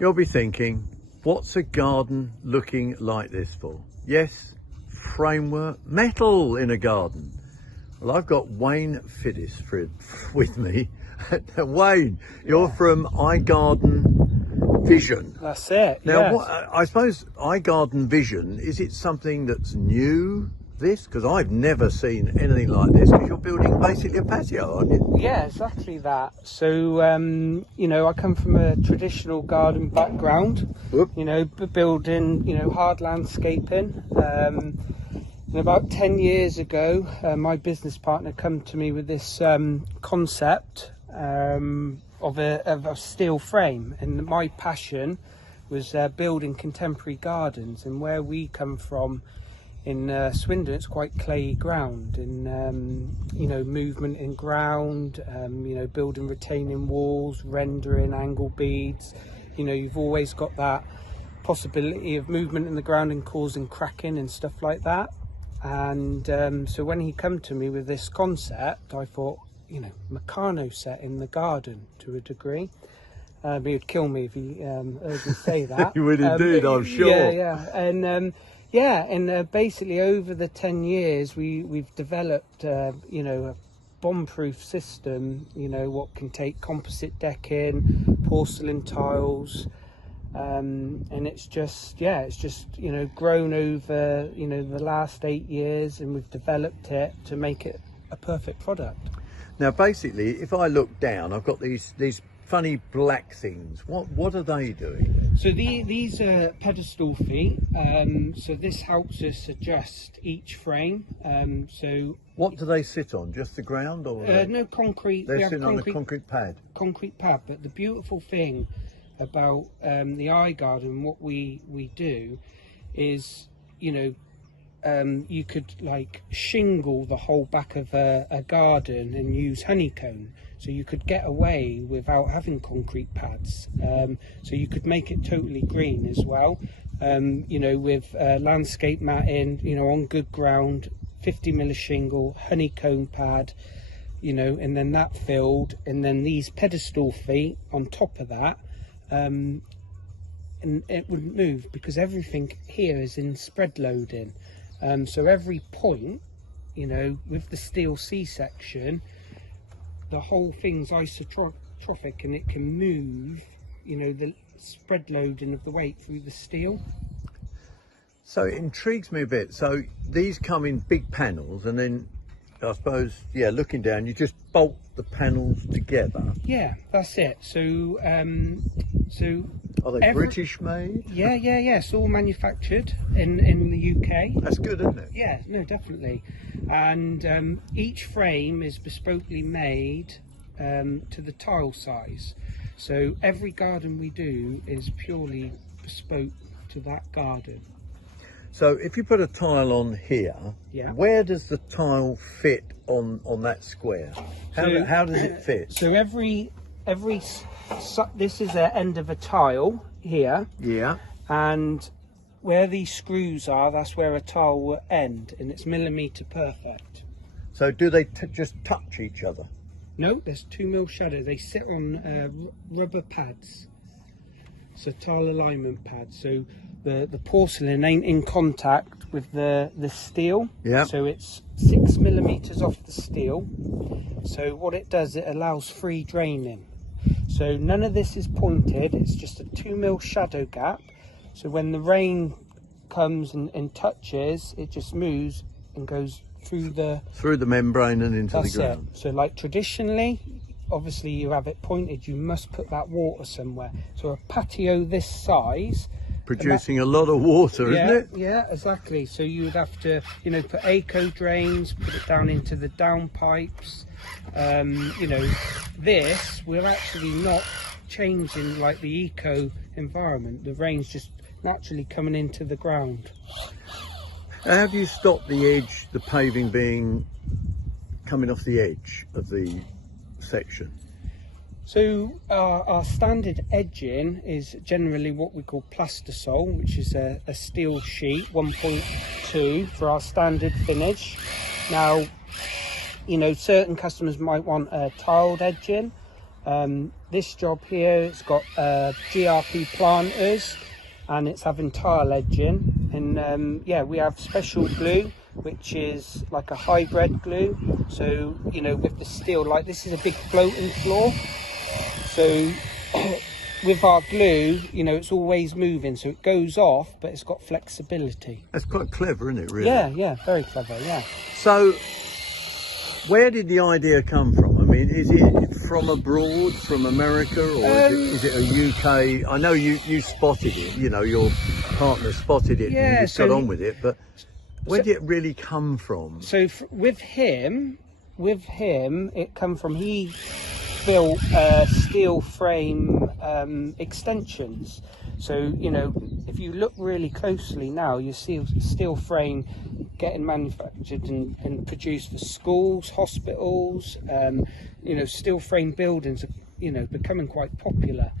You'll be thinking, what's a garden looking like this for? Yes, framework, metal in a garden. Well, I've got Wayne Fiddes with me. Wayne, you're from iGarden Vision. That's it. Now, yes. I suppose iGarden Vision, is it something that's new, this? Because I've never seen anything like this, because you're building basically a patio, aren't you? Yeah, exactly that. So, you know, I come from a traditional garden background, Whoop. you know, building, you know, hard landscaping. And about 10 years ago, my business partner come to me with this concept of a steel frame. And my passion was building contemporary gardens. And where we come from in Swindon, it's quite clayey ground, and you know, movement in ground, you know, building retaining walls, rendering angle beads. You know, you've always got that possibility of movement in the ground and causing cracking and stuff like that. And so when he come to me with this concept, I thought, you know, Meccano set in the garden to a degree. He would kill me if he heard me say that. You would indeed, I'm sure. Yeah, and basically over the 10 years we've developed you know, a bomb-proof system, you know, what can take composite decking, porcelain tiles, and it's just you know, grown over, you know, the last 8 years, and we've developed it to make it a perfect product. Now, basically, if I look down, I've got these funny black things. What are they doing? So these are pedestal feet. So this helps us adjust each frame. So What do they sit on? Just the ground, or no concrete. they're sitting on a concrete pad? Concrete pad. But the beautiful thing about the iGarden, what we do, is, you know, you could like shingle the whole back of a garden and use honeycomb. So you could get away without having concrete pads. So you could make it totally green as well. You know, with landscape matting, you know, on good ground, 50mm shingle, honeycomb pad, you know, and then that filled, and then these pedestal feet on top of that. And it wouldn't move because everything here is in spread loading. So every point, you know, with the steel C-section, the whole thing's isotropic and it can move, you know, the spread loading of the weight through the steel. So it intrigues me a bit. So these come in big panels, and then I suppose, yeah, looking down, you just bolt the panels together. Yeah, that's it. So Are they British made? Yeah. It's all manufactured in the UK. That's good, isn't it? Yeah, no, definitely. And each frame is bespokely made to the tile size. So every garden we do is purely bespoke to that garden. So if you put a tile on here, Yeah. where does the tile fit on that square? How does it fit? So this is the end of a tile here. Yeah. And where these screws are, that's where a tile will end, and it's millimetre perfect. So do they just touch each other? No, there's 2mm shadow. They sit on rubber pads, so tile alignment pads. So the porcelain ain't in contact with the steel. Yeah. So it's 6mm off the steel. So what it does, it allows free draining. So none of this is pointed. It's just a 2mm shadow gap. So when the rain comes and touches, it just moves and goes through the membrane and into the ground. So like traditionally, obviously you have it pointed, you must put that water somewhere. So a patio this size, Producing a lot of water, isn't it? Yeah, exactly. So you would have to, you know, put eco drains, put it down into the downpipes. You know, this we're actually not changing like the eco environment. The rain's just naturally coming into the ground. Have you stopped the edge, the paving coming off the edge of the section? So our standard edging is generally what we call plastisol, which is a steel sheet, 1.2 for our standard finish. Now, you know, certain customers might want a tiled edging. This job here, it's got GRP planters, and it's having tile edging. And yeah, we have special glue, which is like a hybrid glue. So, you know, with the steel, like this is a big floating floor. So with our glue, you know, it's always moving, so it goes off, but it's got flexibility. That's quite clever, isn't it, really? Yeah, very clever, yeah. So, where did the idea come from? I mean, is it from abroad, from America, or is it a UK? I know you spotted it, you know, your partner spotted it and you got on with it, but where did it really come from? So with him, it come from, he built steel frame extensions. So, you know, if you look really closely now, you see steel frame getting manufactured and produced for schools, hospitals. You know, steel frame buildings are, you know, becoming quite popular.